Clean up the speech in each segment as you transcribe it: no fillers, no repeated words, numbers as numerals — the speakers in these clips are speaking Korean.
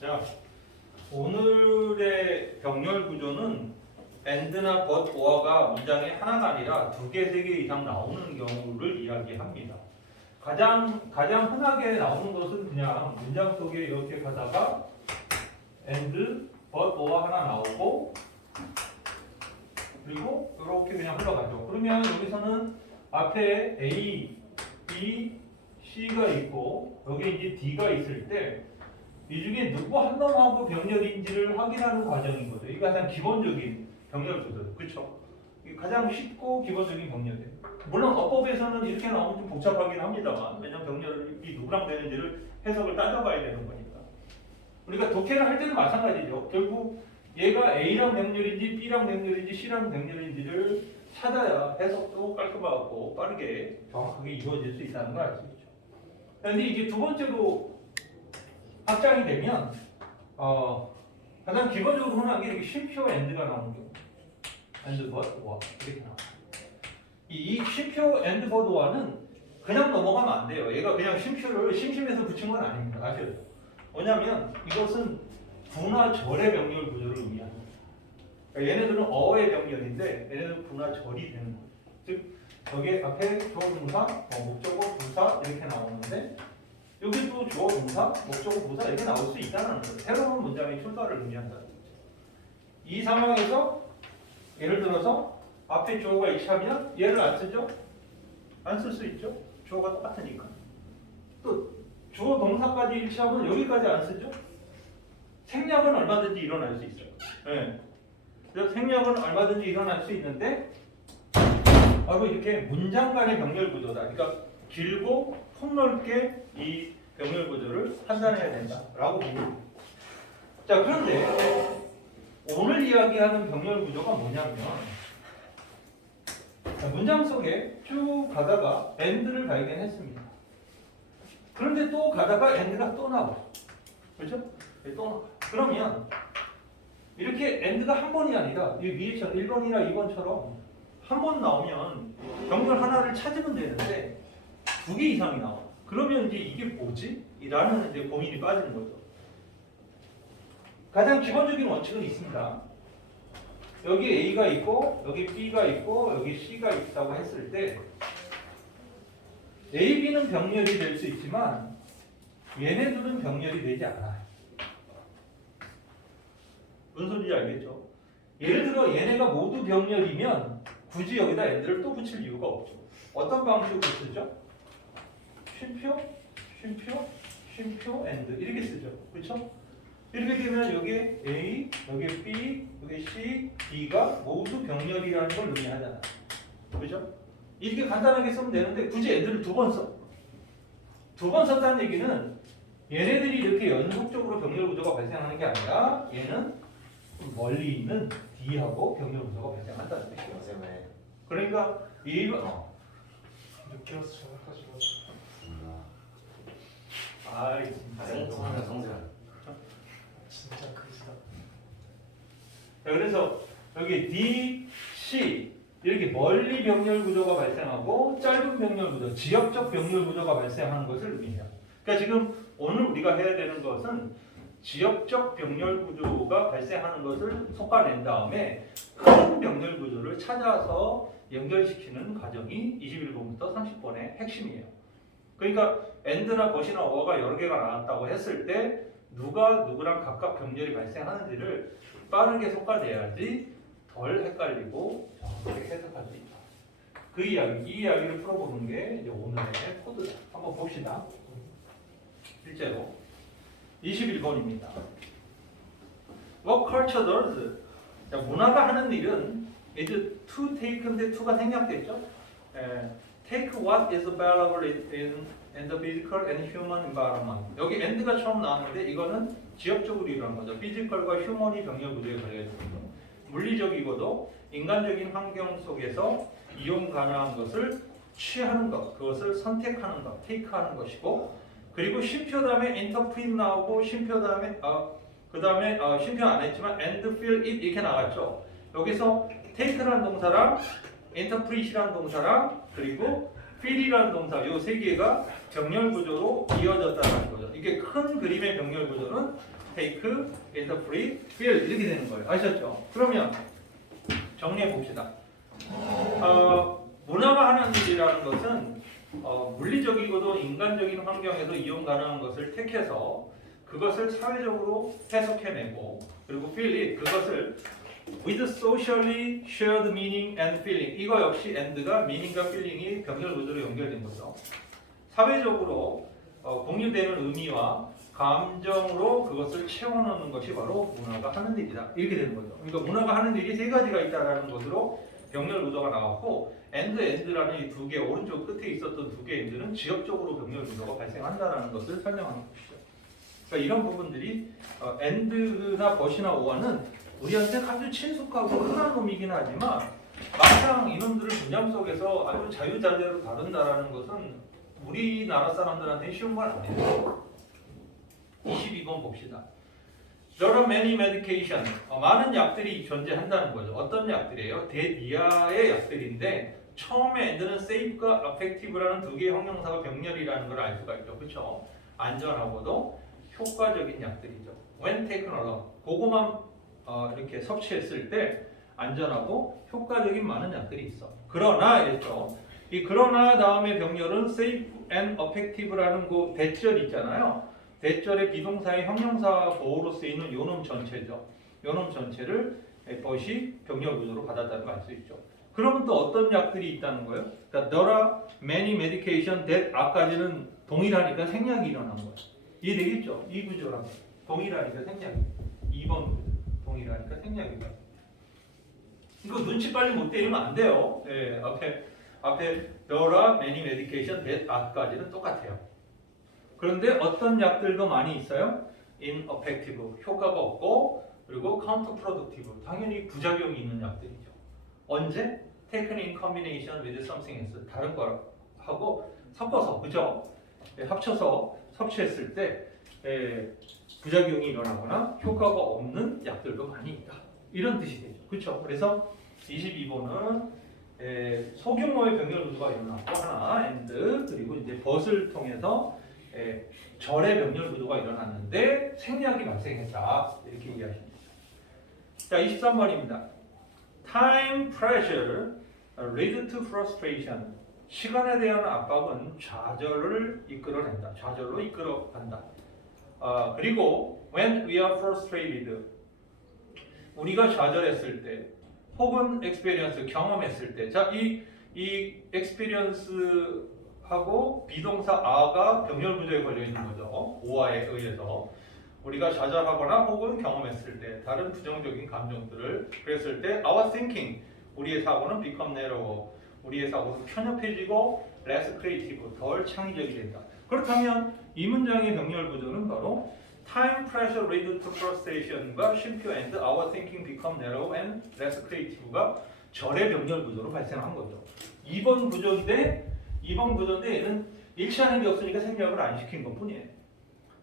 자, 오늘의 병렬 구조는 and나 but, or가 문장에 하나가 아니라 두 개, 세 개 이상 나오는 경우를 이야기합니다. 가장 흔하게 나오는 것은 그냥 문장 속에 이렇게 가다가 and, but, or 하나 나오고 그리고 이렇게 그냥 흘러가죠. 그러면 여기서는 앞에 A, B, C가 있고 여기 이제 D가 있을 때 이 중에 누구 한 놈하고 병렬인지를 확인하는 과정인 거죠. 이게 가장 기본적인 병렬 구조죠. 그렇죠? 이게 가장 쉽고 기본적인 병렬이에요. 물론 어법에서는 이렇게 나오면 좀 복잡하긴 합니다만 왜냐면 병렬이 누구랑 되는지를 해석을 따져봐야 되는 거니까. 우리가 독해를 할 때는 마찬가지죠. 결국 얘가 A랑 병렬인지 B랑 병렬인지 C랑 병렬인지를 찾아야 해석도 깔끔하고 빠르게 정확하게 이루어질 수 있다는 걸 알 수 있죠. 그런데 이게 두 번째로 확장이 되면 가장 기본적으로 흔한 게 이렇게 쉼표 and가 나오는 경우 and but or 이렇게 나와요. 이 쉼표 and but or는 그냥 넘어가면 안 돼요. 얘가 그냥 쉼표를 심심해서 붙인 건 아닙니다. 아시죠? 뭐냐면 이것은 부나 절의 병렬 구조를 의미합니다. 그러니까 얘네들은 어의 병렬인데 얘네들은 부나 절이 되는 거예요. 즉 여기 앞에 주어 동사, 목적어, 부사 이렇게 나오는데 여기 또 주어 동사, 목적어, 부사 이렇게 나올 수 있다는 거예요. 새로운 문장의 출발을 의미한다는 거죠. 이 상황에서 예를 들어서 앞에 주어가 일치하면 얘를 안 쓰죠? 안 쓸 수 있죠? 주어가 똑같으니까. 또 주어 동사까지 일치하면 여기까지 안 쓰죠? 생략은 얼마든지 일어날 수 있어요. 네. 그래서 생략은 얼마든지 일어날 수 있는데 바로 이렇게 문장 간의 병렬 구조다. 그러니까 길고 폭넓게 이 병렬 구조를 판단해야 된다라고 봅니다. 자, 그런데 오늘 이야기하는 병렬 구조가 뭐냐면 문장 속에 쭉 가다가 and를 발견했습니다. 그런데 또 가다가 and가 또 나와요. 그렇죠? 또 나와요. 그러면 이렇게 and가 한 번이 아니라 이 위에처럼 1번이나 2번처럼 한 번 나오면 병렬 하나를 찾으면 되는데 두 개 이상이 나와. 그러면 이제 이게 뭐지? 라는 이제 고민이 빠지는 거죠. 가장 기본적인 원칙은 있습니다. 여기 A가 있고 여기 B가 있고 여기 C가 있다고 했을 때 A, B는 병렬이 될 수 있지만 얘네들은 병렬이 되지 않아요. 무슨 소리인지 알겠죠? 예를 들어 얘네가 모두 병렬이면 굳이 여기다 and를 또 붙일 이유가 없죠. 어떤 방식으로 쓰죠? 쉼표, 쉼표, 쉼표, and 이렇게 쓰죠. 그렇죠? 이렇게 되면 여기 A, 여기 B, 여기 C, D가 모두 병렬이라는 걸 의미하잖아요. 그렇죠? 이렇게 간단하게 쓰면 되는데 굳이 and를 두 번 써. 두 번 썼다는 얘기는 얘네들이 이렇게 연속적으로 병렬 구조가 발생하는 게 아니라 얘는 멀리 있는 D하고 병렬 구조가 발생한다는 얘기예요. 그러니까 이 늦게 와서 전화까지 와서 아이 진짜 진짜 크시다. 자, 그래서 여기 D, C 이렇게 멀리 병렬 구조가 발생하고 짧은 병렬 구조, 지역적 병렬 구조가 발생하는 것을 의미해요. 그러니까 지금 오늘 우리가 해야 되는 것은 지역적 병렬 구조가 발생하는 것을 솎아낸 다음에 큰 병렬 구조를 찾아서 연결시키는 과정이 21번부터 30번의 핵심이에요. 그러니까 and나 but이나 or가 여러 개가 나왔다고 했을 때 누가 누구랑 각각 병렬이 발생하는지를 빠르게 솎아내야지 덜 헷갈리고 정확하게 해석할 수 있다. 그 이야기, 이 이야기를 풀어보는 게 이제 오늘의 코드다. 한번 봅시다. 실제로 21번입니다. What culture does? 자, 문화가 하는 일은 is to take인데 to가 생략됐죠? Take what is available in the physical and human environment. 여기 and가 처음 나왔는데 이거는 지역적으로 일어난 거죠. physical과 human이 병렬 구조에 걸려있습니다. 물리적이고도 인간적인 환경 속에서 이용 가능한 것을 취하는 것, 그것을 선택하는 것, take하는 것이고, 그리고 쉼표 다음에 interpret 나오고 쉼표 다음에 그 다음에 쉼표 안 했지만 and feel it 이렇게 나갔죠. 여기서 take라는 동사랑 interpret이라는 동사랑 그리고 feel이라는 동사 요 세 개가 병렬 구조로 이어졌다는 거죠. 이게 큰 그림의 병렬 구조는 take, interpret, fill 이렇게 되는 거예요. 아셨죠? 그러면 정리해 봅시다. 문화가 하는 일이라는 것은 물리적이고도 인간적인 환경에서 이용 가능한 것을 택해서 그것을 사회적으로 해석해내고 그리고 feel it, 그것을 with socially shared meaning and feeling, 이거 역시 and가 meaning과 feeling이 병렬 구조로 연결된 거죠. 사회적으로 공유되는 의미와 감정으로 그것을 채워넣는 것이 바로 문화가 하는 일이다. 이렇게 되는 거죠. 그러니까 문화가 하는 일이 세 가지가 있다라는 것으로 병렬 구조가 나왔고 and라는 이 두 개, 오른쪽 끝에 있었던 두 개의 and는 지역적으로 병렬 구조가 발생한다라는 것을 설명하는 것이죠. 그러니까 이런 부분들이 and나 but이나 or는 우리한테 아주 친숙하고 흔한 놈이긴 하지만 막상 이놈들을 문장 속에서 아주 자유자재로 다룬다라는 것은 우리나라 사람들한테 쉬운 건 아니에요. 22번 봅시다. There are many medication. 많은 약들이 존재한다는 거죠. 어떤 약들이에요? 대니아의 약들인데 처음에 and는 safe과 effective라는 두 개의 형용사가 병렬이라는 걸 알 수가 있죠. 그렇죠? 안전하고도 효과적인 약들이죠. When taken alone. 그거만 이렇게 섭취했을 때 안전하고 효과적인 많은 약들이 있어. 그러나 이랬죠. 이 그러나 다음에 병렬은 safe and effective라는 그 대절 있잖아요. 대절의 비동사의 형용사 보호로 쓰이는 요놈 전체죠. 요놈 전체를 but이 병렬 구조로 받았다는 걸 알 수 있죠. 그러면 또 어떤 약들이 있다는 거예요? 그러니까 there are many medication that 아까지는 동일하니까 생략이 일어난 거예요. 이해되겠죠? 이 구조랑 동일하니까 생략이. 2번 구조. 동일하니까 생략이다. 이거 눈치 빨리 못 때리면 안 돼요. 예, 앞에 there are many medication that 아까지는 똑같아요. 그런데 어떤 약들도 많이 있어요? ineffective, 효과가 없고 그리고 counterproductive, 당연히 부작용이 있는 약들이죠. 언제? taken in combination with something else, 다른 거하고 섞어서, 그죠? 예, 합쳐서 섭취했을 때 부작용이 일어나거나 효과가 없는 약들도 많이 있다. 이런 뜻이 되죠. 그렇죠? 그래서 22번은 소규모의 병렬 구조가 일어났고 하나 and 그리고 이제 but을 통해서 절의 병렬 구조가 일어났는데 생략이 발생했다. 이렇게 이해하십니다. 자, 23번입니다. Time pressure lead to frustration. 시간에 대한 압박은 좌절을 이끌어낸다. 좌절로 이끌어간다. 그리고 when we are frustrated, 우리가 좌절했을 때, 혹은 experience, 경험했을 때, 자, 이 experience하고 비동사 are가 병렬 구조에 걸려 있는 거죠. ore에 의해서 우리가 좌절하거나 혹은 경험했을 때, 다른 부정적인 감정들을 그랬을 때, our thinking, 우리의 사고는 become narrow, 우리의 사고는 편협해지고 less creative, 덜 창의적이 된다. 그렇다면 이 문장의 병렬 구조는 바로 time pressure lead to frustration과 쉼표 and our thinking become narrow and less creative가 절의 병렬 구조로 발생한 거죠. 2번 구조인데 얘는 일치하는 게 없으니까 생략을 안 시킨 것 뿐이에요.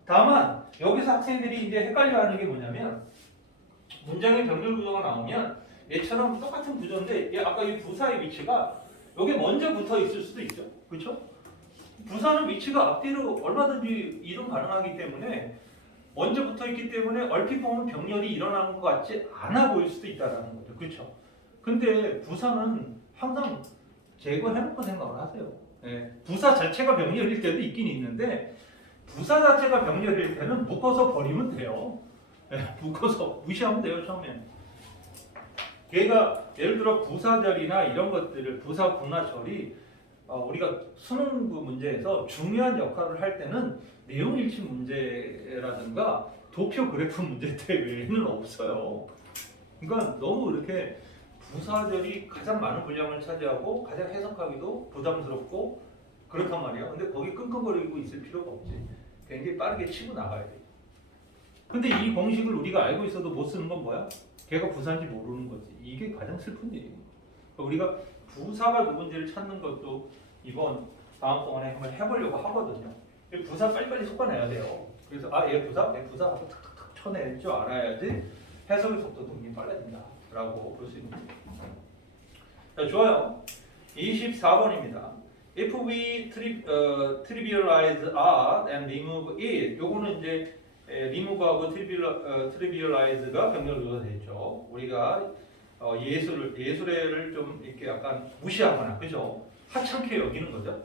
다만 여기서 학생들이 이제 헷갈려하는 게 뭐냐면 문장의 병렬 구조가 나오면 얘처럼 똑같은 구조인데 아까 이 부사의 위치가 여기 먼저 붙어 있을 수도 있죠. 그렇죠? 부사는 위치가 앞뒤로 얼마든지 이동 가능하기 때문에 먼저 붙어 있기 때문에 얼핏 보면 병렬이 일어나는 것 같지 않아 보일 수도 있다는 거죠. 그렇죠? 근데 부사는 항상 제거해놓고 생각을 하세요. 예, 부사 자체가 병렬일 때도 있긴 있는데 부사 자체가 병렬일 때는 묶어서 버리면 돼요. 예, 묶어서 무시하면 돼요. 처음엔. 얘가 예를 들어 부사절이나 이런 것들을 부사 분화절이 우리가 수능부 문제에서 중요한 역할을 할 때는 내용일치 문제라든가 도표 그래프 문제 외에는 없어요. 그러니까 너무 이렇게 부사절이 가장 많은 분량을 차지하고 가장 해석하기도 부담스럽고 그렇단 말이야. 근데 거기 끙끙거리고 있을 필요가 없지. 굉장히 빠르게 치고 나가야 돼. 근데 이 공식을 우리가 알고 있어도 못 쓰는 건 뭐야? 걔가 부사인지 모르는 거지. 이게 가장 슬픈 일이에요. 우리가 부사가 누군지를 찾는 것도 이번 다음 동안에 한번 해보려고 하거든요. 부사 빨리빨리 섞어내야 돼요. 그래서 얘 부사 하고 탁탁탁 쳐낼 줄 알아야지 해석의 속도도 굉장히 빨라진다라고 볼 수 있는 거예요. 자, 좋아요. 24번입니다. if we trivialize art and remove it, 요거는 이제 remove하고 trivialize가 병렬로가 되죠. 우리가 예술을 좀 이렇게 약간 무시하거나, 그죠? 하찮게 여기는 거죠.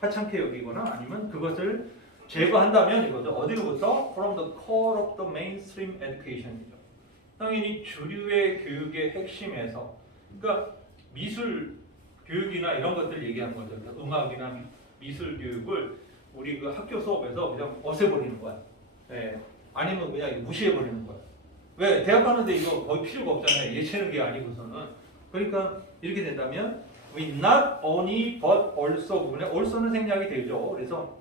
하찮게 여기거나 아니면 그것을 제거한다면 이거죠. 어디로부터? From the core of the mainstream education이죠. 당연히 주류의 교육의 핵심에서, 그러니까 미술 교육이나 이런 것들 얘기하는 거죠. 음악이나 미술 교육을 우리 그 학교 수업에서 그냥 없애버리는 거야. 네. 아니면 그냥 무시해버리는 거야. 왜? 대학 가는데 이거 거의 필요가 없잖아요. 예체능이 아니고서는. 그러니까 이렇게 된다면 we not only but also, also는 생략이 되죠. 그래서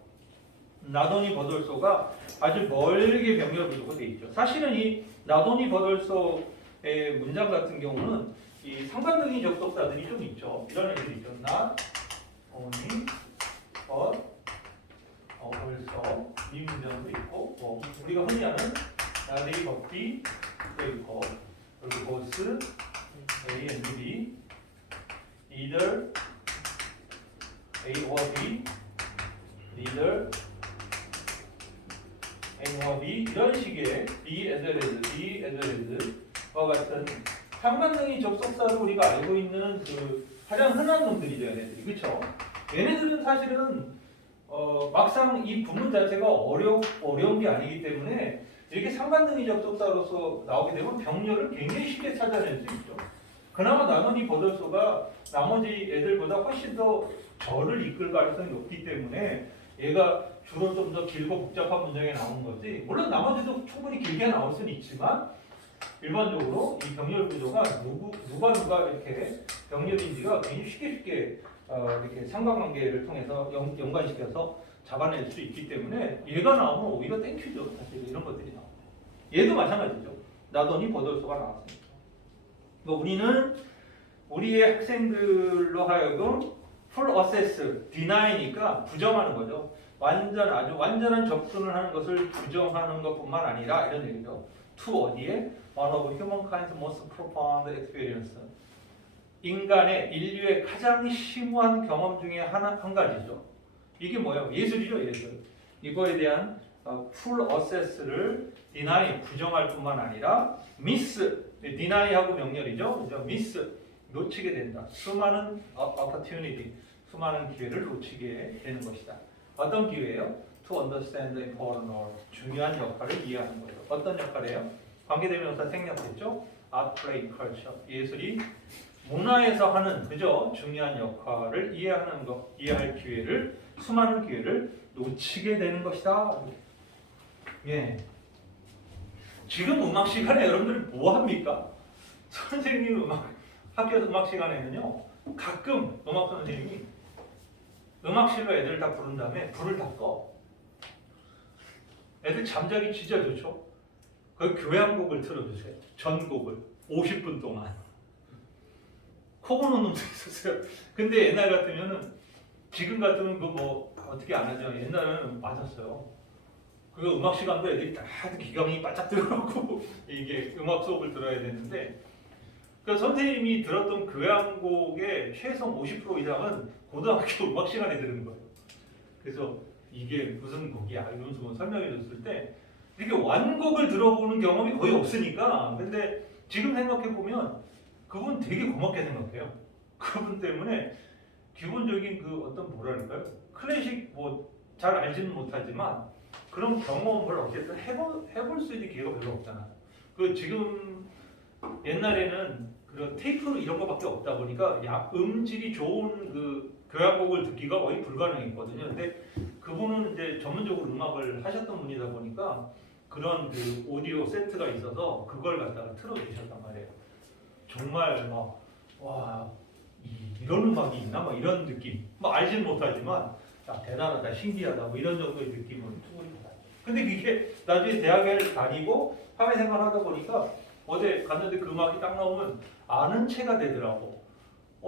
not only but also가 아주 멀게 병렬 구조가 돼 있죠. 사실은 이 not only but also의 문장 같은 경우는 이 상관적인 접속사들이 좀 있죠. 이런 애들이 있죠. not only but also 이 문장도 있고, 뭐 우리가 흔히 아는 나들이 걷기 도 있고, 그리고 both A and B, either A or B, neither A or B, 이런 식의 B as well as, B as well as와 같은 상관적인 접속사로 우리가 알고 있는 그 가장 흔한 놈들이죠, 얘네들이. 그렇죠? 얘네들은 사실은 막상 이 구문 자체가 어려운 게 아니기 때문에 이렇게 상관능이 접속사로서 나오게 되면 병렬을 굉장히 쉽게 찾아낼 수 있죠. 그나마 나머지 버들소가 나머지 애들보다 훨씬 더 절을 이끌 가능성이 높기 때문에 얘가 주로 좀 더 길고 복잡한 문장에 나오는 거지. 물론 나머지도 충분히 길게 나올 수는 있지만 일반적으로 이 병렬 구조가 누가 이렇게 병렬인지가 굉장히 쉽게 이렇게 상관관계를 통해서 연관시켜서 잡아낼 수 있기 때문에 얘가 나오면 오히려 땡큐죠. 사실 이런 것들이 나오고. 얘도 마찬가지죠. 나더니 버들소가 나왔습니다. 그러니까 우리는 우리의 학생들로 하여금 full assess, deny니까 부정하는 거죠. 아주 완전한 접근을 하는 것을 부정하는 것뿐만 아니라 이런 얘기죠. To 어디에? One of humankind's most profound experience. 인류의 가장 심오한 경험 중에 한 가지죠. 이게 뭐예요? 예술이죠, 예술. 이거에 대한 full assess를 deny, 부정할 뿐만 아니라 miss, deny하고 명렬이죠. 그죠? miss, 놓치게 된다. 수많은 opportunity, 수많은 기회를 놓치게 되는 것이다. 어떤 기회예요? To understand the important role, 중요한 역할을 이해하는 거예요. 어떤 역할이에요? 관계대명사 생략됐죠? Art, play, culture, 예술이 문화에서 하는 그죠? 중요한 역할을 이해할 기회를, 수많은 기회를 놓치게 되는 것이다. 예. 지금 음악 시간에 여러분들 뭐 합니까? 선생님 학교 음악 시간에는요, 가끔 음악 선생님이 음악실로 애들 다 부른 다음에 불을 다 꺼. 애들 잠자기 진짜 좋죠? 그 교회 한 곡을 틀어주세요. 전곡을 50분 동안. 코 고는 놈도 있었어요. 근데 옛날 같으면은, 지금 같으면 그 뭐 어떻게 안 하죠. 옛날에는 맞았어요. 그 음악 시간도 애들이 다 기강이 바짝 들어가고 이게 음악 수업을 들어야 되는데, 그 선생님이 들었던 교회 한 곡의 최소 50% 이상은 고등학교 음악 시간에 들은 거예요. 그래서 이게 무슨 곡이야 이러면서 설명해 줬을 때 이렇게 완곡을 들어보는 경험이 거의 없으니까. 근데 지금 생각해 보면 그분 되게 고맙게 생각해요. 그분 때문에 기본적인 그 어떤 뭐랄까요, 클래식 뭐 잘 알지는 못하지만 그런 경험을 어쨌든 해볼 수 있는 기회가 별로 없잖아요. 그 지금 옛날에는 그런 테이프 이런 거밖에 없다 보니까 음질이 좋은 그 교향곡을 듣기가 거의 불가능했거든요. 근데 그분은 이제 전문적으로 음악을 하셨던 분이다 보니까 그런 그 오디오 세트가 있어서 그걸 갖다가 틀어주셨단 말이에요. 정말 막 와, 이런 음악이 있나? 막 이런 느낌. 뭐 알지는 못하지만 야, 대단하다, 신기하다, 뭐 이런 정도의 느낌을 충분히 받아요. 근데 그게 나중에 대학을 다니고 사회생활 하다 보니까 어제 갔는데 그 음악이 딱 나오면 아는 체가 되더라고.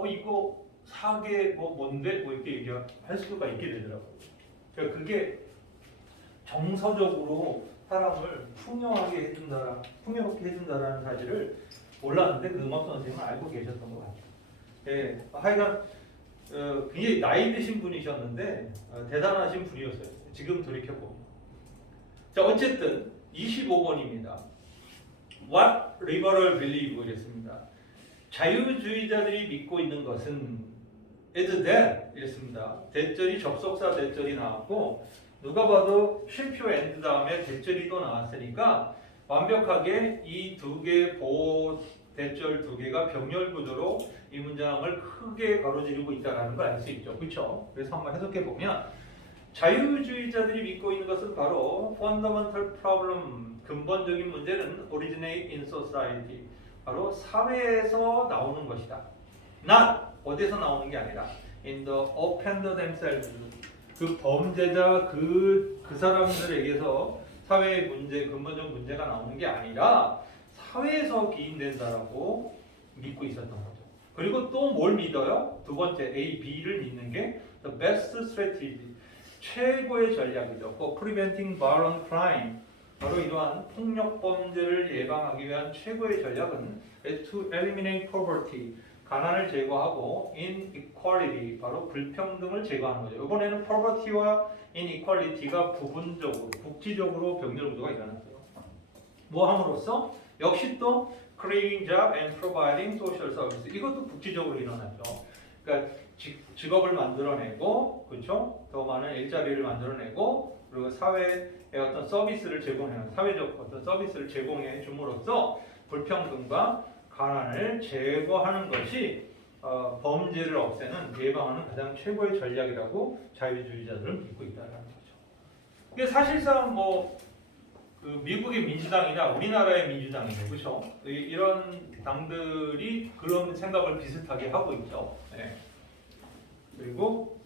이거 사계 뭐 뭔데? 뭐 이렇게 얘기할 수가 있게 되더라고요. 그러니까 그게 정서적으로 사람을 풍요롭게 해준다라는 사실을 몰랐는데 그 음악 선생님은 알고 계셨던 것 같아요. 예, 하여간 굉장히 나이 드신 분이셨는데 대단하신 분이었어요. 지금 돌이켜보면. 자, 어쨌든 25번입니다. What liberal believe 이랬습니다. 자유주의자들이 믿고 있는 것은 is that 이랬습니다. 대절이 접속사 대절이 나왔고 누가 봐도 쉼표 and 다음에 대절이 또 나왔으니까 완벽하게 이 두 개의 보호 대절 두 개가 병렬 구조로 이 문장을 크게 가로지르고 있다는 걸 알 수 있죠. 그렇죠? 그래서 한번 해석해 보면 자유주의자들이 믿고 있는 것은 바로 fundamental problem, 근본적인 문제는 originate in society, 바로 사회에서 나오는 것이다. not 어디서 나오는 게 아니라 in the offender themselves, 그 범죄자 그 사람들에게서 사회의 문제, 근본적 문제가 나오는 게 아니라 사회에서 기인된다라고 믿고 있었던 거죠. 그리고 또 뭘 믿어요? 두 번째 A, B를 믿는 게 the best strategy, 최고의 전략이죠. for preventing violent crime, 바로 이러한 폭력 범죄를 예방하기 위한 최고의 전략은 to eliminate poverty, 가난을 제거하고 inequality, 바로 불평등을 제거하는 거죠. 이번에는 poverty와 inequality가 부분적으로, 국지적으로 병렬 구조가 일어났어요. 뭐 함으로써 역시 또 creating job and providing social service, 이것도 국지적으로 일어났죠. 그러니까 직업을 만들어내고, 그렇죠? 더 많은 일자리를 만들어내고, 그리고 사회에 어떤 서비스를 제공하는, 사회적 어떤 서비스를 제공해 줌으로써 불평등과 가난을 제거하는 것이 범죄를 없애는, 예방하는 가장 최고의 전략이라고 자유주의자들은 믿고 있다는 거죠. 이게 사실상 그 미국의 민주당이나 우리나라의 민주당이죠, 그렇죠? 이런 당들이 그런 생각을 비슷하게 하고 있죠. 네. 그리고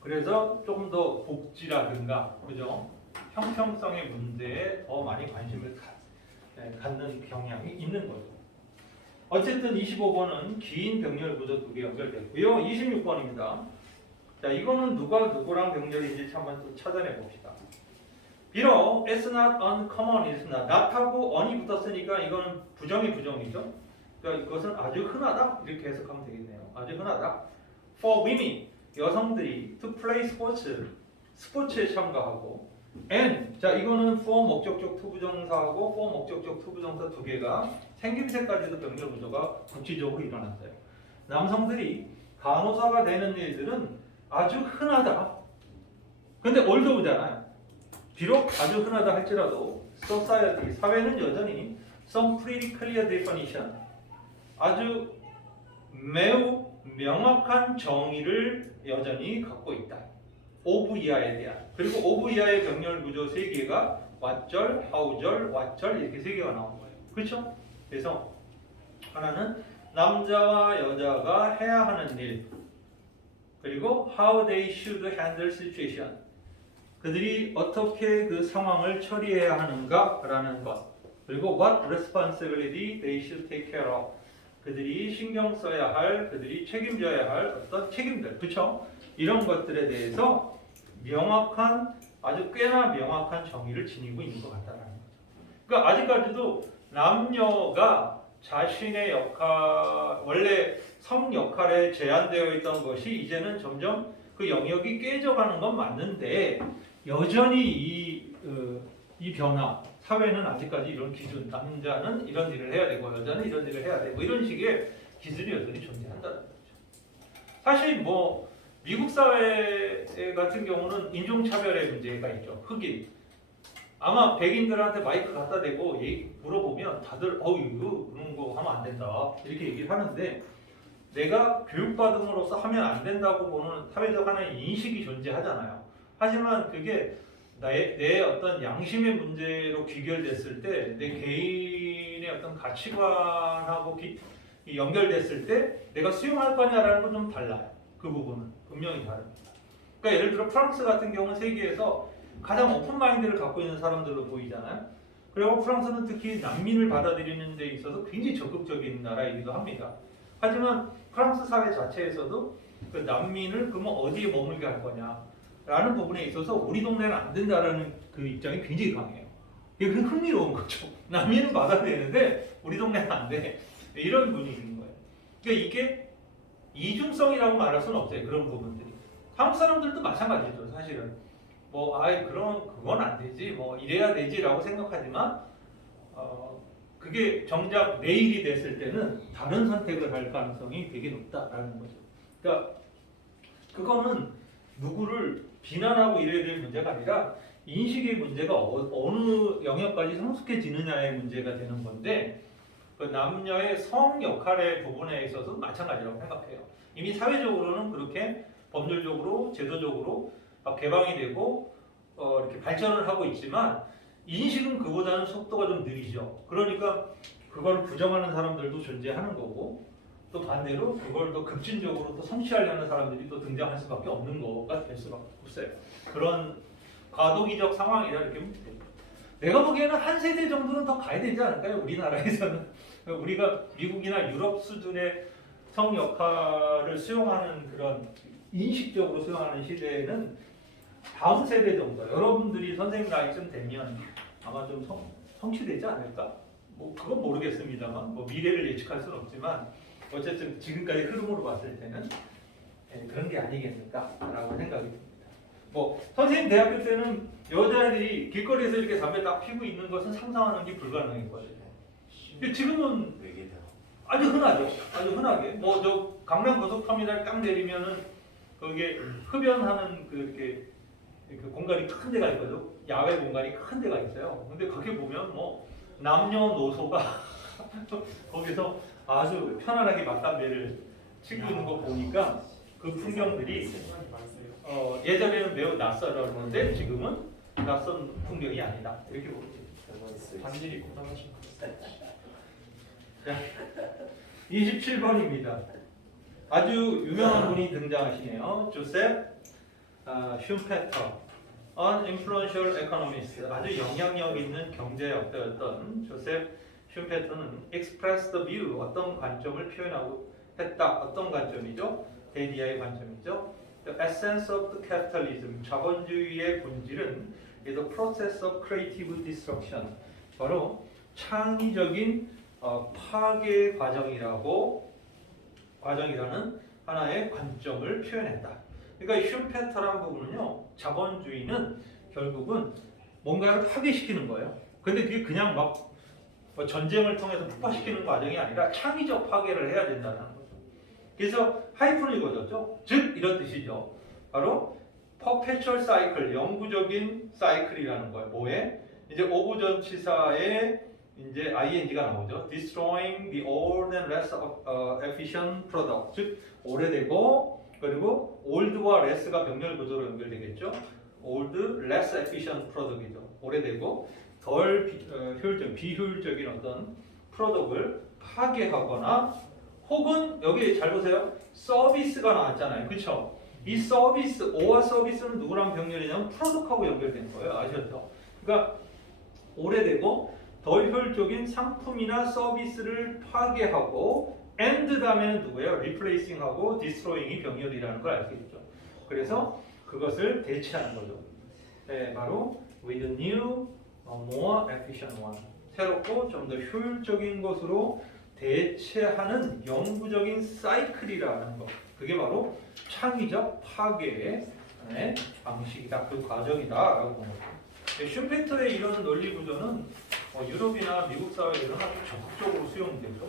그래서 좀 더 복지라든가, 그죠? 형평성의 문제에 더 많이 관심을 갖는 경향이 있는 거죠. 어쨌든 25번은 긴 병렬 구조 두 개 연결됐고요. 26번입니다. 자, 이거는 누가 누구랑 병렬인지 한번 또 찾아내 봅시다. 비록 it's not uncommon 있습니다. not하고 on이 붙었으니까 이거는 부정이죠. 그러니까 이것은 아주 흔하다 이렇게 해석하면 되겠네요. 아주 흔하다. For women, 여성들이 to play sports, 스포츠에 참가하고 and, 자 이거는 for 목적격 투부정사하고 for 목적격 투부정사 두 개가 생김새까지도 병렬 구조가 국지적으로 일어났어요. 남성들이 간호사가 되는 일들은 아주 흔하다. 근데 올드우잖아요. 비록 아주 흔하다 할지라도 society, 사회는 여전히 some pretty clear definition, 아주 매우 명확한 정의를 여전히 갖고 있다. of 이하에 대한. 그리고 of 이하의 병렬 구조 세 개가 what절, how절, what절 이렇게 세 개가 나온 거예요. 그렇죠? 그래서 하나는 남자와 여자가 해야 하는 일, 그리고 how they should handle situation, 그들이 어떻게 그 상황을 처리해야 하는가라는 것, 그리고 what responsibility they should take care of, 그들이 신경 써야 할, 그들이 책임져야 할 어떤 책임들, 그렇죠? 이런 것들에 대해서 명확한, 아주 꽤나 명확한 정의를 지니고 있는 것 같다는 거죠. 그러니까 아직까지도 남녀가 자신의 역할, 원래 성 역할에 제한되어 있던 것이 이제는 점점 그 영역이 깨져가는 건 맞는데 여전히 이 변화, 사회는 아직까지 이런 기준, 남자는 이런 일을 해야 되고 여자는 이런 일을 해야 되고 이런 식의 기준이 여전히 존재한다는 거죠. 사실 미국 사회 같은 경우는 인종차별의 문제가 있죠. 흑인. 아마 백인들한테 마이크 갖다 대고 물어보면 다들 이거 그런 거 하면 안 된다 이렇게 얘기를 하는데, 내가 교육받음으로써 하면 안 된다고 보는 사회적 하나의 인식이 존재하잖아요. 하지만 그게 내 어떤 양심의 문제로 귀결됐을 때, 내 개인의 어떤 가치관하고 연결됐을 때 내가 수용할 거냐라는 건 좀 달라요. 그 부분은 분명히 다릅니다. 그러니까 예를 들어 프랑스 같은 경우는 세계에서 가장 오픈 마인드를 갖고 있는 사람들로 보이잖아요. 그리고 프랑스는 특히 난민을 받아들이는 데 있어서 굉장히 적극적인 나라이기도 합니다. 하지만 프랑스 사회 자체에서도 그 난민을 그러면 어디에 머물게 할 거냐라는 부분에 있어서 우리 동네는 안 된다라는 그 입장이 굉장히 강해요. 이게 흥미로운 거죠. 난민은 받아들이는데 우리 동네는 안 돼. 이런 분위기인 거예요. 그러니까 이게 이중성이라고 말할 수는 없어요. 그런 부분들이. 한국 사람들도 마찬가지죠. 사실은 뭐 아이 그런 그건 안 되지 뭐 이래야 되지라고 생각하지만 그게 정작 내일이 됐을 때는 다른 선택을 할 가능성이 되게 높다라는 거죠. 그러니까 그거는 누구를 비난하고 이래야 될 문제가 아니라 인식의 문제가 어느 영역까지 성숙해지느냐의 문제가 되는 건데 그 남녀의 성 역할의 부분에 있어서 마찬가지라고 생각해요. 이미 사회적으로는 그렇게 법률적으로 제도적으로 개방이 되고 이렇게 발전을 하고 있지만 인식은 그보다는 속도가 좀 느리죠. 그러니까 그걸 부정하는 사람들도 존재하는 거고 또 반대로 그걸 더 급진적으로 또 성취하려는 사람들이 또 등장할 수밖에 없는 거가 될 수밖에 없어요. 그런 과도기적 상황이라 이렇게 보면 돼요. 내가 보기에는 한 세대 정도는 더 가야 되지 않을까요? 우리나라에서는 우리가 미국이나 유럽 수준의 성 역할을 수용하는 그런 인식적으로 수용하는 시대에는 다음 세대 정도 여러분들이 선생님 나이쯤 되면 아마 좀 성취되지 않을까? 뭐 그건 모르겠습니다만 뭐 미래를 예측할 수는 없지만 어쨌든 지금까지 흐름으로 봤을 때는 그런 게 아니겠는가라고 생각이 듭니다. 뭐 선생님 대학교 때는 여자애들이 길거리에서 이렇게 담배 딱 피고 있는 것은 상상하는 게 불가능했거든요. 근데 지금은 아주 흔하죠. 아주 흔하게. 뭐 저 강남 고속터미널 딱 내리면은 거기에 흡연하는 그 공간이 큰 데가 있거든요. 야외 공간이 큰 데가 있어요. 근데 거기 보면 뭐 남녀노소가 거기서 아주 편안하게 맞담배를 치고 있는 거 보니까 그 풍경들이 예전에는 매우 낯설었는데 지금은 낯선 풍경이 아니다. 이렇게 보면 됩니다. 반일이 고단하신 것 같아요. 자, 27번입니다. 아주 유명한 분이 등장하시네요. 조셉 슈페터, an influential economist, 아주 영향력 있는 경제학자였던 조셉 슈페터는 expressed the view, 어떤 관점을 표현하고 했다. 어떤 관점이죠? 데디아의 관점이죠. The essence of the capitalism, 자본주의의 본질은 is the process of creative destruction, 바로 창의적인 파괴 과정이라는 하나의 관점을 표현했다. 그러니까 슈페터란 부분은요, 자본주의는 결국은 뭔가를 파괴시키는 거예요. 근데 그게 그냥 막 전쟁을 통해서 폭파시키는 과정이 아니라 창의적 파괴를 해야 된다는 거죠. 그래서 하이픈을 이거죠. 즉 이런 뜻이죠. 바로 perpetual cycle, 영구적인 사이클이라는 거예요. 뭐에? 이제 오부전치사에 이제 ing가 나오죠. Destroying the old and less efficient product. 즉 오래되고 그리고 old와 less가 병렬 구조로 연결되겠죠. old, less efficient product이죠. 오래되고 덜 비효율적인 어떤 프로덕트를 파괴하거나 혹은 여기 잘 보세요. 서비스가 나왔잖아요. 그렇죠? 이 서비스, 오와 서비스는 누구랑 병렬이냐면 프로덕트하고 연결된 거예요. 아셨죠? 그러니까 오래되고 덜 효율적인 상품이나 서비스를 파괴하고 and 다음에는 누구예요? replacing하고 destroying이 병렬이라는 걸 알 수 있죠. 그래서 그것을 대체하는 거죠. 네, 바로 with a new, more efficient one. 새롭고 좀 더 효율적인 것으로 대체하는 영구적인 사이클이라는 것. 그게 바로 창의적 파괴의 방식이다. 그 과정이다라고 보는 거죠. 슈페터의 이런 논리 구조는 유럽이나 미국 사회에서는 아주 적극적으로 수용되죠.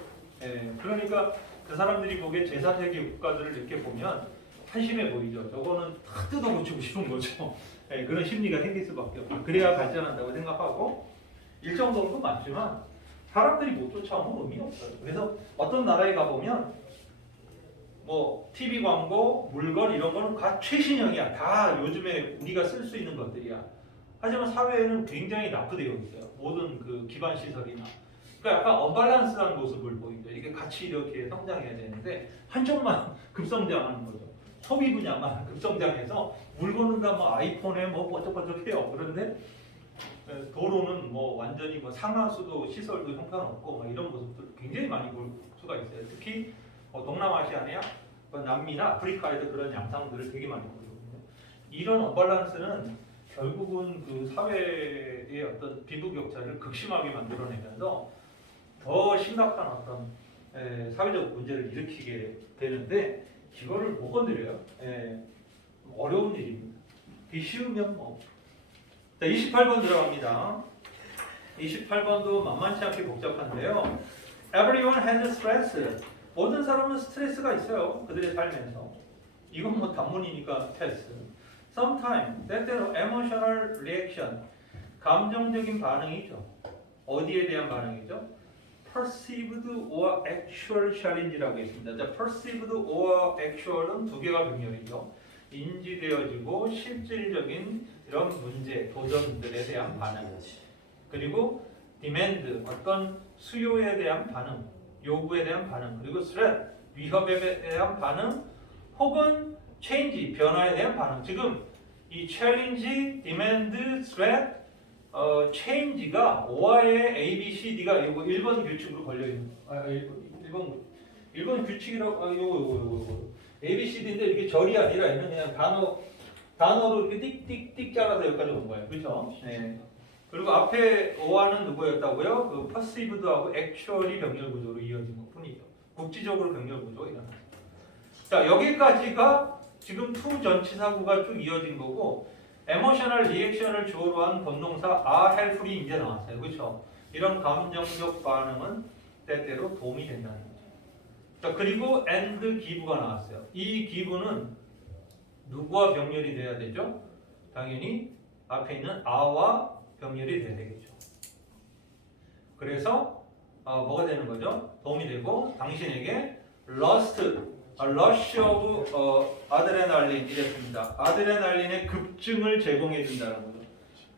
그러니까 그 사람들이 보기에 제4세계 국가들을 이렇게 보면 한심해 보이죠. 저거는 다 뜯어고치고 싶은 거죠. 그런 심리가 생길 수밖에 없고 그래야 발전한다고 생각하고 일정 정도 맞지만 사람들이 못 쫓아오면 의미가 없어요. 그래서 어떤 나라에 가보면 뭐 TV 광고, 물건 이런 거는 다 최신형이야. 다 요즘에 우리가 쓸 수 있는 것들이야. 하지만 사회에는 굉장히 낙후되어 있어요. 모든 그 기반 시설이나. 그러니까 약간 언밸런스한 모습을 보이죠. 이게 같이 이렇게 성장해야 되는데 한쪽만 급성장하는 거죠. 소비 분야만 급성장해서 물건은 다 뭐 아이폰에 뭐 번쩍번쩍해요. 그런데 도로는 뭐 완전히 뭐 상하수도 시설도 형편없고 뭐 이런 모습들 굉장히 많이 볼 수가 있어요. 특히 동남아시아나 남미나 아프리카에도 그런 양상들을 되게 많이 보거든요. 이런 언밸런스는 결국은 그 사회의 어떤 빈부격차를 극심하게 만들어내면서 더 심각한 어떤 사회적 문제를 일으키게 되는데 이거를 못 건드려요. 예, 어려운 일입니다. 이 쉬우면 뭐. 자, 28번 들어갑니다. 28번도 만만치 않게 복잡한데요. Everyone has stress. 모든 사람은 스트레스가 있어요. 그들의 삶에서. 이건 뭐 단문이니까 패스. Sometimes 때때로 emotional reaction. 감정적인 반응이죠. 어디에 대한 반응이죠? Perceived or actual challenge라고 있습니다. 자, perceived or actual은 두 개가 병렬이죠. 인지되어지고 실질적인 이런 문제, 도전들에 대한 반응. 그리고 demand, 어떤 수요에 대한 반응, 요구에 대한 반응. 그리고 threat, 위협에 대한 반응. 혹은 change, 변화에 대한 반응. 지금 이 challenge, demand, threat, change가 OR의 A, B, C, D가 이거 1번 규칙으로 걸려 있는. 1번 규칙이라고 요거. A, B, C, D인데 이게 절이 아니라 얘는 그냥 단어로 이렇게 띡띡띡 잘라서 여기까지 온 거예요. 그렇죠? 네. 그리고 앞에 OR는 누구였다고요? 그 perceived하고 actually 병렬 구조로 이어진 것뿐이죠. 국지적으로 병렬 구조가 일어났어요. 자, 여기까지가 지금 to 전치사구가 쭉 이어진 거고 emotional reaction을 주어로 한 본동사 are helpfully 이제 나왔어요. 그렇죠? 이런 감정적 반응은 때때로 도움이 된다는 거죠. 자, 그리고 and give가 나왔어요. 이 give는 누구와 병렬이 돼야 되죠? 당연히 앞에 있는 are와 병렬이 돼야 되겠죠. 그래서 뭐가 되는 거죠? 도움이 되고 당신에게 rush of adrenaline 이랬습니다. 아드레날린의 급증을 제공해 준다는 거죠.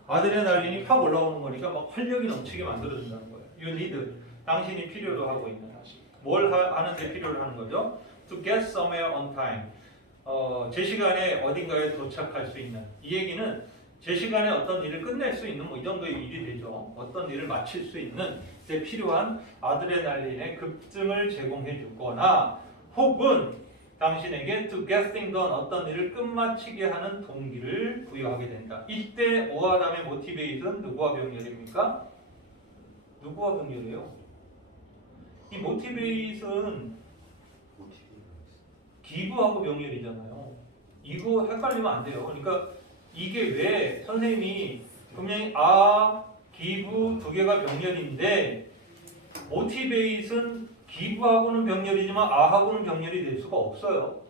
아드레날린이 확 올라오는 거니까 막 활력이 넘치게 만들어 준다는 거예요. You need, 당신이 필요로 하고 있는. 뭘 하는데 필요로 하는 거죠? To get somewhere on time. 제 시간에 어딘가에 도착할 수 있는. 이 얘기는 제 시간에 어떤 일을 끝낼 수 있는 뭐 이 정도의 일이 되죠. 어떤 일을 마칠 수 있는 데 필요한 아드레날린의 급증을 제공해 주거나 혹은 당신에게 to get things done 어떤 일을 끝마치게 하는 동기를 부여하게 된다. 이때 오와 다음에 motivation 누구와 병렬입니까? 누구와 병렬이에요? 이 motivation 기부하고 병렬이잖아요. 이거 헷갈리면 안 돼요. 그러니까 이게 왜 선생님이 분명히 기부 두 개가 병렬인데 motivation 기부하고는 병렬이지만 아하고는 병렬이 될 수가 없어요.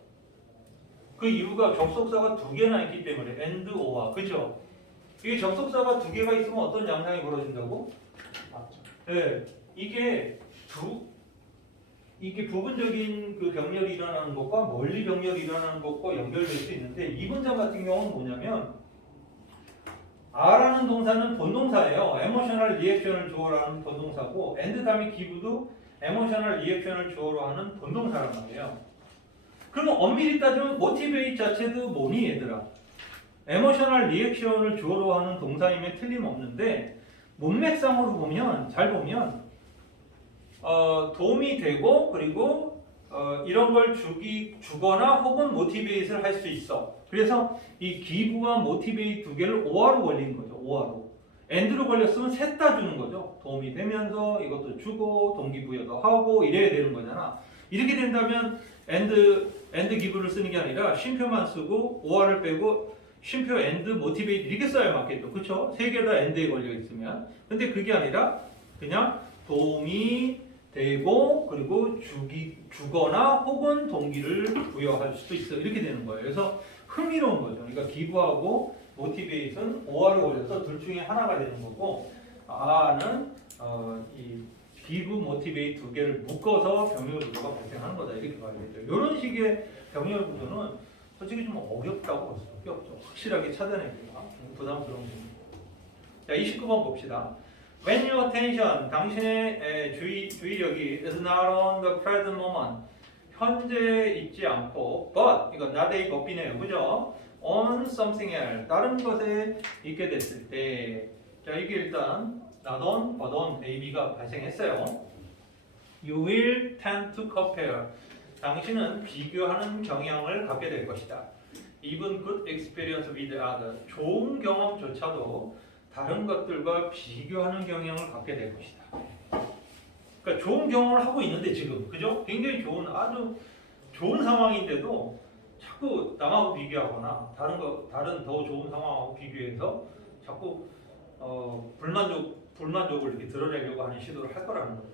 그 이유가 접속사가 두 개나 있기 때문에 and, or와 그죠? 이게 접속사가 두 개가 있으면 어떤 양상이 벌어진다고? 맞죠. 네, 이게 부분적인 그 병렬이 일어나는 것과 멀리 병렬이 일어나는 것과 연결될 수 있는데 이 문장 같은 경우는 뭐냐면 R라는 동사는 본동사예요. emotional reaction을 주어로 하는 본동사고 and 다음에 기부도 emotional reaction을 주어로 하는 본동사란 말이에요. 그러면 엄밀히 따지면 motivate 자체도 뭐니 얘들아? emotional reaction을 주어로 하는 동사임에 틀림없는데 문맥상으로 보면 잘 보면 도움이 되고 그리고 이런 걸 주거나 혹은 motivate를 할 수 있어. 그래서 이 기부와 motivate 두 개를 오화로 걸리는 거죠. 오화로. and로 걸렸으면 셋 다 주는 거죠. 도움이 되면서 이것도 주고 동기부여도 하고 이래야 되는 거잖아. 이렇게 된다면 and give를 쓰는 게 아니라 쉼표만 쓰고 오화를 빼고 쉼표 and motivate 이렇게 써야 맞겠죠. 그렇죠? 세 개 다 and에 걸려 있으면. 근데 그게 아니라 그냥 도움이 되고 그리고 주거나 혹은 동기를 부여할 수도 있어. 이렇게 되는 거예요. 그래서 흥미로운 거죠. 그러니까 기부하고 모티베이션 오화로 걸려서 둘 중에 하나가 되는 거고 아는 이 기부 모티베이 두 개를 묶어서 병렬 구조가 발생하는 거다. 이렇게 봐야 되죠. 이런 식의 병렬 구조는 솔직히 좀 어렵다고 볼 수밖에 없죠. 확실하게 찾아내기가 부담스러운 겁니다. 자, 29번 봅시다. When your attention, 당신의 주의력이 is not on the present moment, 현재에 있지 않고, but, 이거 not a but이네요, 그죠? On something else, 다른 것에 있게 됐을 때, 자, 이게 일단 not on, but on, A, B가 발생했어요. You will tend to compare, 당신은 비교하는 경향을 갖게 될 것이다. Even good experience with others, 좋은 경험조차도 다른 것들과 비교하는 경향을 갖게 될 것이다. 그러니까 좋은 경험을 하고 있는데 지금 그죠? 굉장히 좋은 아주 좋은 상황인데도 자꾸 남하고 비교하거나 다른 더 좋은 상황하고 비교해서 자꾸 불만족을 이렇게 드러내려고 하는 시도를 할 거라는 거죠.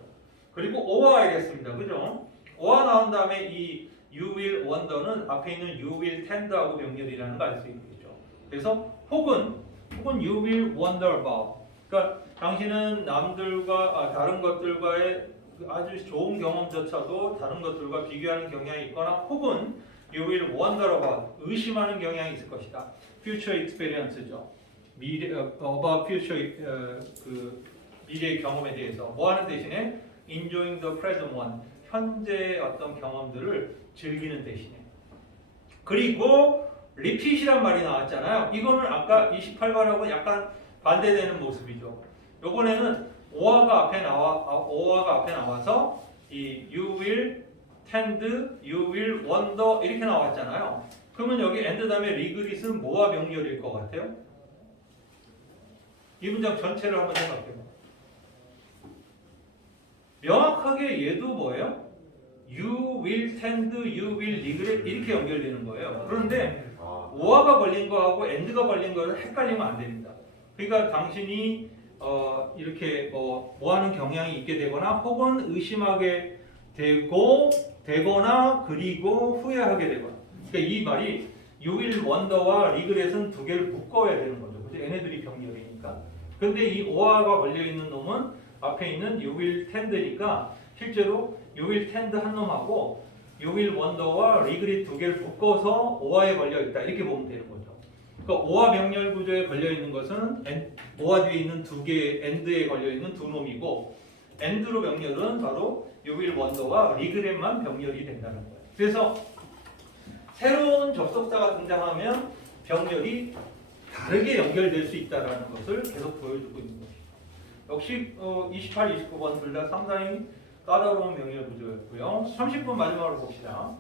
그리고 O와 L이었습니다. 그죠? O가 나온 다음에 이 You will wonder는 앞에 있는 You will tend하고 병렬이라는 걸 알 수 있겠죠. 그래서 혹은 You will wonder about. 그러니까 당신은 다른 것들과의 아주 좋은 경험조차도 다른 것들과 비교하는 경향이 있거나 혹은 You will wonder about. 의심하는 경향이 있을 것이다. Future experience죠. about future 미래의 경험에 대해서 뭐 하는 대신에 enjoying the present one. 현재의 어떤 경험들을 즐기는 대신에. 그리고 repeat이란 말이 나왔잖아요. 이거는 아까 28번하고 약간 반대되는 모습이죠. 요번에는 오화가 앞에 나와서 이 you will tend, you will wonder 이렇게 나왔잖아요. 그러면 여기 and 다음에 regret은 뭐와 병렬일 것 같아요? 이 문장 전체를 한번 생각해요. 명확하게 얘도 뭐예요? You will tend, you will regret 이렇게 연결되는 거예요. 그런데 오화가 걸린 거하고 and가 걸린 거를 헷갈리면 안 됩니다. 그러니까 당신이 이렇게 뭐 하는 경향이 있게 되거나 혹은 의심하게 되거나 그리고 후회하게 되거나. 그러니까 이 말이 you will wonder와 regret은 두 개를 묶어야 되는 거죠. 그죠? 얘네들이 병렬이니까. 근데 이 오화가 걸려 있는 놈은 앞에 있는 you will tend니까 실제로 you will tend 한 놈하고 you will wonder와 regret 두 개를 묶어서 오화에 걸려 있다 이렇게 보면 되는 거죠. 그러니까 오화 병렬 구조에 걸려 있는 것은 오화 뒤에 있는 두 개의 and에 걸려 있는 두 놈이고 and로 병렬은 바로 you will wonder와 regret만 병렬이 된다는 거예요. 그래서 새로운 접속사가 등장하면 병렬이 다르게 연결될 수 있다는 것을 계속 보여주고 있는 거죠. 역시 28, 29번 둘 다 상당히 까다로운 병렬 구조였고요. 30분 마지막으로 봅시다.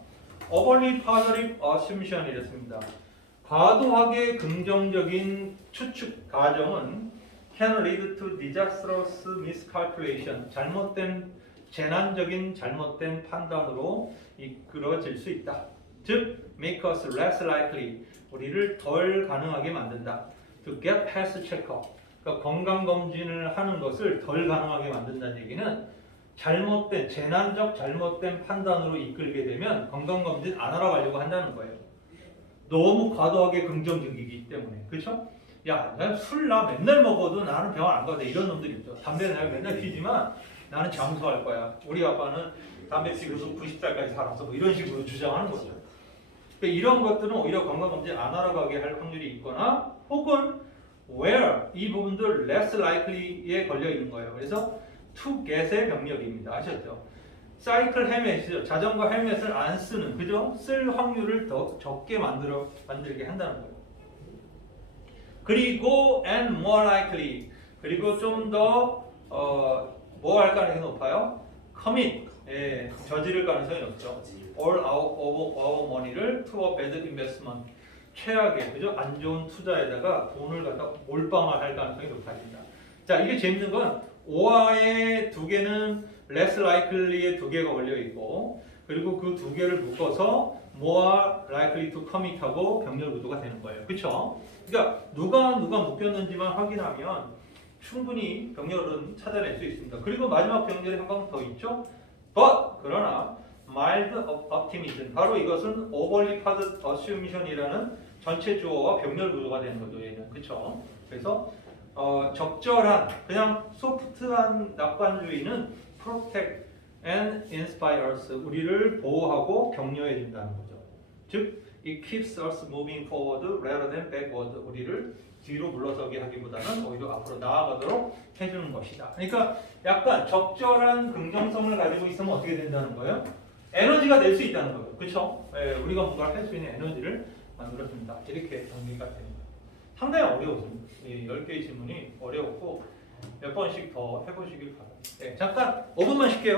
overly positive assumption 이랬습니다. 과도하게 긍정적인 추측, 가정은 can lead to disastrous miscalculation, 잘못된 판단으로 이끌어질 수 있다. 즉, make us less likely, 우리를 덜 가능하게 만든다. To get health checkup, 그러니까 건강검진을 하는 것을 덜 가능하게 만든다는 얘기는 재난적 잘못된 판단으로 이끌게 되면 건강검진 안 하러 가려고 한다는 거예요. 너무 과도하게 긍정적이기 때문에. 그렇죠? 야, 난 술 맨날 먹어도 나는 병원 안 가도 돼. 이런 놈들이 있죠. 담배는 내가 맨날 피지만 나는 장수할 거야. 우리 아빠는 담배 피고서 90살까지 살아서 뭐 이런 식으로 주장하는 거죠. 그러니까 이런 것들은 오히려 건강검진 안 하러 가게 할 확률이 있거나 혹은 where 이 부분들 less likely에 걸려 있는 거예요. 그래서 to get의 병렬입니다. 아셨죠? 사이클 헬멧이죠. 자전거 헬멧을 안 쓰는, 그죠? 쓸 확률을 더 적게 만들게 한다는 거예요. 그리고 and more likely, 그리고 좀 더 뭐 할 가능성이 높아요? commit, 저지를 가능성이 높죠. all our money를 to a bad investment, 최악의, 그죠? 안 좋은 투자에다가 돈을 갖다 몰빵할 가능성이 높아진다. 자, 이게 재밌는 건 오화의 두 개는 less likely의 두 개가 걸려 있고, 그리고 그 두 개를 묶어서 more likely to commit하고 병렬 구조가 되는 거예요. 그렇죠? 그러니까 누가 묶였는지만 확인하면 충분히 병렬은 찾아낼 수 있습니다. 그리고 마지막 병렬이 한 방 더 있죠. But 그러나 mild optimism, 바로 이것은 overly positive assumption이라는 전체 주어와 병렬 구조가 되는 거죠. 얘는. 그렇죠? 그래서 적절한 그냥 소프트한 낙관주의는 protect and inspire us, 우리를 보호하고 격려해 준다는 거죠. 즉, it keeps us moving forward rather than backward, 우리를 뒤로 물러서게 하기보다는 오히려 앞으로 나아가도록 해주는 것이다. 그러니까 약간 적절한 긍정성을 가지고 있으면 어떻게 된다는 거예요? 에너지가 될 수 있다는 거예요. 그렇죠? 우리가 뭔가를 할 수 있는 에너지를 만들어준다. 이렇게 정리가 됩니다. 상당히 어려웠습니다. 10개의 질문이 어려웠고 몇 번씩 더 해보시길 바랍니다. 잠깐 5분만 쉴게요.